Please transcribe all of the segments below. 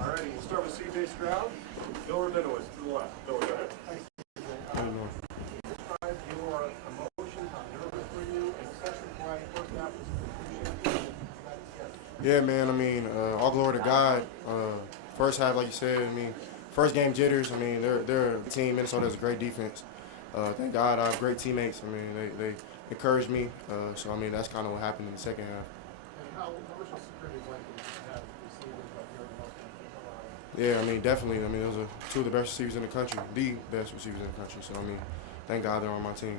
All righty, we'll start with C.J. Stroud. Bill Rabinowitz to the left. Bill, go ahead. Thanks, describe your emotions, how nervous were you, and especially why first half was Yeah, man. I mean, all glory to God. First half, like you said, I mean, first game jitters. I mean, they're a team. Minnesota has a great defense. Thank God I have great teammates. I mean, they encouraged me. So I mean, that's kind of what happened in the second half. And how was your security blanket you have receivers like you're the most comfortable? Yeah, I mean, definitely. I mean, those are two of the best receivers in the country, the best receivers in the country. So I mean, thank God they're on my team.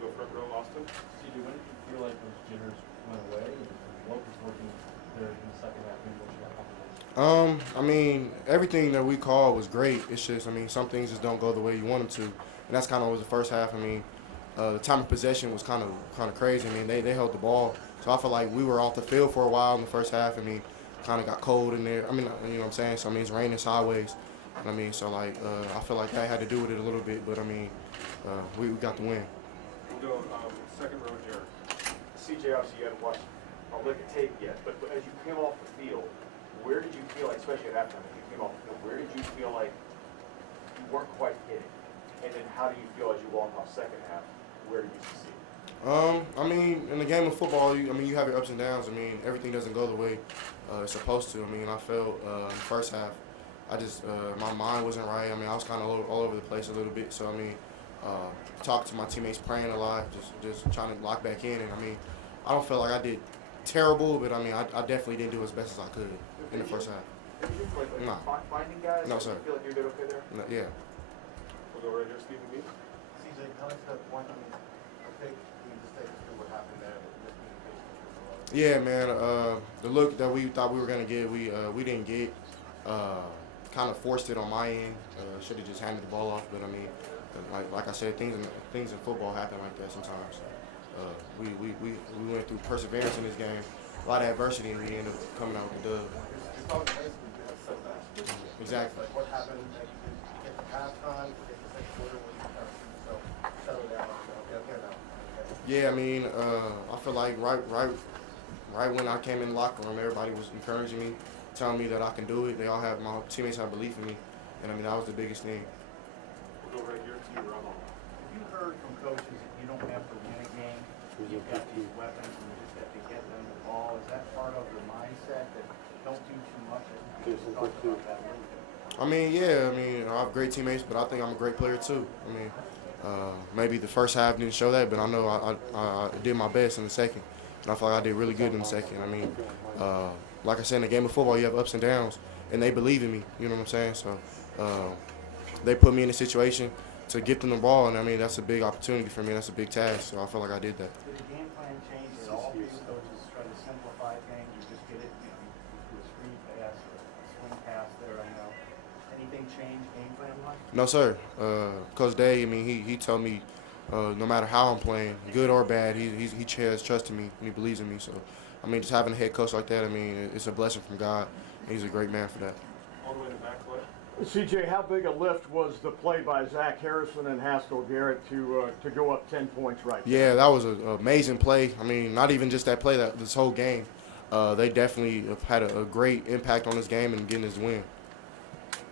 We'll go front row, Austin. CJ, when did you feel like those jitters went away? And what was working there in the second half? Maybe what you got confidence? I mean, everything that we called was great. It's just, I mean, some things just don't go the way you want them to, and that's kind of was the first half. I mean, the time of possession was kind of crazy. I mean, they held the ball, so I feel like we were off the field for a while in the first half. I mean, kind of got cold in there. I mean, you know what I'm saying? So I mean, it's raining sideways. I mean, so like, I feel like that had to do with it a little bit, but I mean, we got the win. We'll go second row, Jared. CJ, obviously you hadn't watched a lick of tape yet, but as you came off the field, where did you feel like, especially at halftime, as you came off the field, where did you feel like you weren't quite hitting? And then how do you feel as you walk off second half? Where did you succeed? I mean, in the game of football, I mean, you have your ups and downs. I mean, everything doesn't go the way it's supposed to. I mean, I felt in the first half, I just my mind wasn't right. I mean, I was kind of all over the place a little bit. So I mean, talked to my teammates, praying a lot, just trying to lock back in. And I mean, I don't feel like I did terrible, but I mean, I definitely didn't do as best as I could in the first half. Have you like Nah. finding guys? No, sir. You feel like you did okay there? No, yeah. We'll go right here, Stephen B. CJ, kind of to that point, I mean, I think you just take us through what happened there, the miscommunication. Yeah, man. The look that we thought we were gonna get, we didn't get. Kind of forced it on my end. Should have just handed the ball off, but I mean, like I said, things in football happen like that sometimes. We went through perseverance in this game, a lot of adversity, and we ended up coming out with the dub. It's always basically been a setback. Exactly. Like what happened, that you didn't get the halftime, get the second quarter when you start to settle down, get here now. Yeah, I mean, I feel like right when I came in the locker room, everybody was encouraging me, telling me that I can do it. My teammates have belief in me, and I mean that was the biggest thing. We'll go right here to Ramon. Have you heard from coaches that you don't have to win a game? You've got these weapons and you just have to get them the ball. Is that part of your mindset that don't do too much? I think you talked about that a little bit. I mean, yeah, I mean I have great teammates, but I think I'm a great player too. I mean, maybe the first half didn't show that, but I know I did my best in the second, and I feel like I did really good in the second. I mean, like I said, in the game of football, you have ups and downs, and they believe in me. You know what I'm saying? So they put me in a situation to get them the ball, and I mean that's a big opportunity for me. That's a big task. So I feel like I did that. Did the game plan change at all for you? Coaches try to simplify things. You just get it, you do a screen pass or a swing pass there. I know. Anything change game plan wise? No, sir. Coach Day, I mean, he told me no matter how I'm playing, good or bad, he has trust in me and he believes in me. So, I mean, just having a head coach like that, I mean, it's a blessing from God. And he's a great man for that. All the way to the back left. CJ, how big a lift was the play by Zach Harrison and Haskell Garrett to go up 10 points right there? Yeah, that was an amazing play. I mean, not even just that play, this whole game. They definitely have had a great impact on this game and getting this win.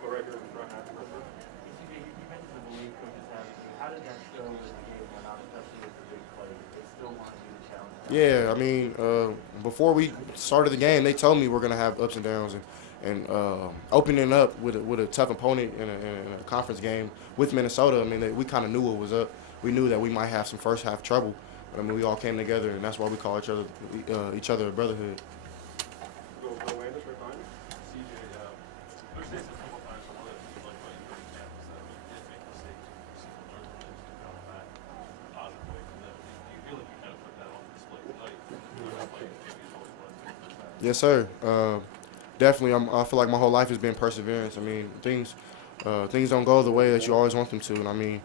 Go right here in the front half. CJ, you mentioned the belief coaches have in you. How did that show as the game went on, especially with the big play? They still wanted you to challenge? Yeah, I mean, before we started the game, they told me we're gonna have ups and downs, and opening up with a tough opponent in a conference game with Minnesota. I mean, we kind of knew what was up. We knew that we might have some first half trouble, but I mean, we all came together, and that's why we call each other a brotherhood. We'll go Bill Landis right behind you. CJ, Coach Day said a couple times, one of the things like what you put examples that we did make mistakes, we see them learn from them to come back in a positive way from them. Do you feel like you kind of put that on display tonight? Maybe as always was in the first half? Yes, sir. Definitely, I feel like my whole life has been perseverance. I mean, things don't go the way that you always want them to, and I mean,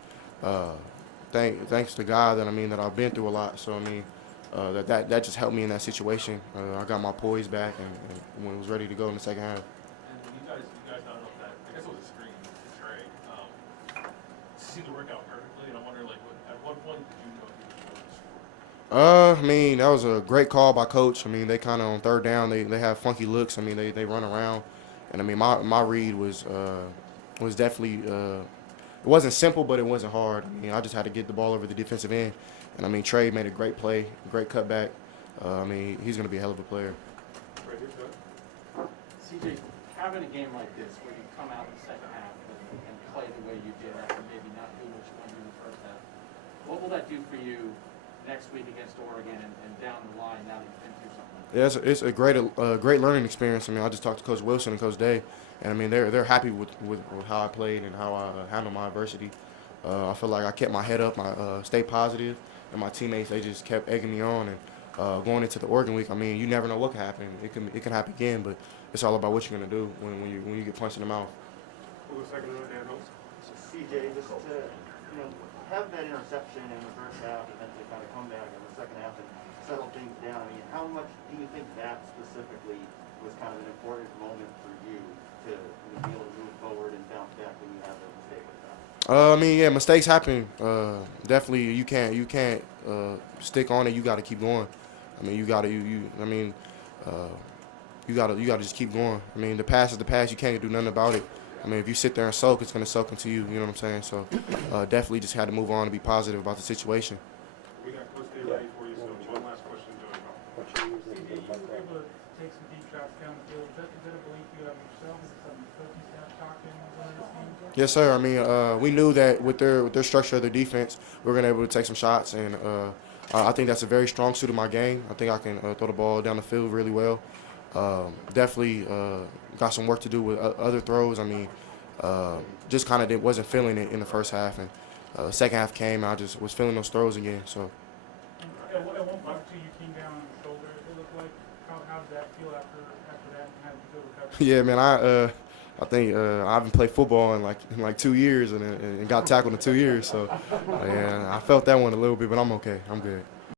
thanks to God that that I've been through a lot. So I mean, that just helped me in that situation. I got my poise back, and when it was ready to go in the second half. And you guys, I don't know if that, I guess it was a screen to Trey. It seemed to work out perfectly, and I'm wondering, like, at what point did you know he was going to score? I mean, that was a great call by coach. I mean, they kind of on third down, they have funky looks. I mean, they run around, And I mean, my read was definitely it wasn't simple, but it wasn't hard. I mean, I just had to get the ball over the defensive end. And I mean, Trey made a great play, great cutback. I mean, he's going to be a hell of a player. Right here's good. CJ, having a game like this where you come out in the second half and play the way you did after maybe not doing what you wanted to do in the first half, what will that do for you next week against Oregon and down the line now that you've been through something? Yeah, it's a great learning experience. I mean, I just talked to Coach Wilson and Coach Day, and I mean they're happy with how I played and how I handled my adversity. I feel like I kept my head up, stayed positive, and my teammates they just kept egging me on. And going into the Oregon week, I mean, you never know what can happen. It can happen again, but it's all about what you're gonna do when you get punched in the mouth. Who was second row, Dan Holmes? CJ, just to, have that interception in the first half and then to kind of come back in the second half and settle things down. I mean, how much do you think that specifically was kind of an important moment for you to be able to move forward and bounce back when you have a mistake like that? I mean, yeah, mistakes happen. Definitely, you can't stick on it. You got to keep going. I mean, you got to just keep going. I mean, the past is the past. You can't do nothing about it. I mean, if you sit there and soak, it's going to soak into you. You know what I'm saying? So, definitely just had to move on and be positive about the situation. We got Coach Day ready for you, so one last question, Joey. CJ, you were able to take some deep shots down the field. Is that a belief you have in yourself? Is it something the coaching staff talked in one of the teams? Yes, sir. I mean, we knew that with their structure of their defense, we were going to be able to take some shots, and I think that's a very strong suit of my game. I think I can throw the ball down the field really well. Definitely got some work to do with other throws. I mean, just kind of wasn't feeling it in the first half, and second half came, I just was feeling those throws again. So. At one point, too, you came down on the shoulder. It looked like. How did that feel after that? And how did you feel recovery? Yeah, man. I think I haven't played football in like 2 years and got tackled in 2 years. So, yeah, I felt that one a little bit, but I'm okay. I'm good.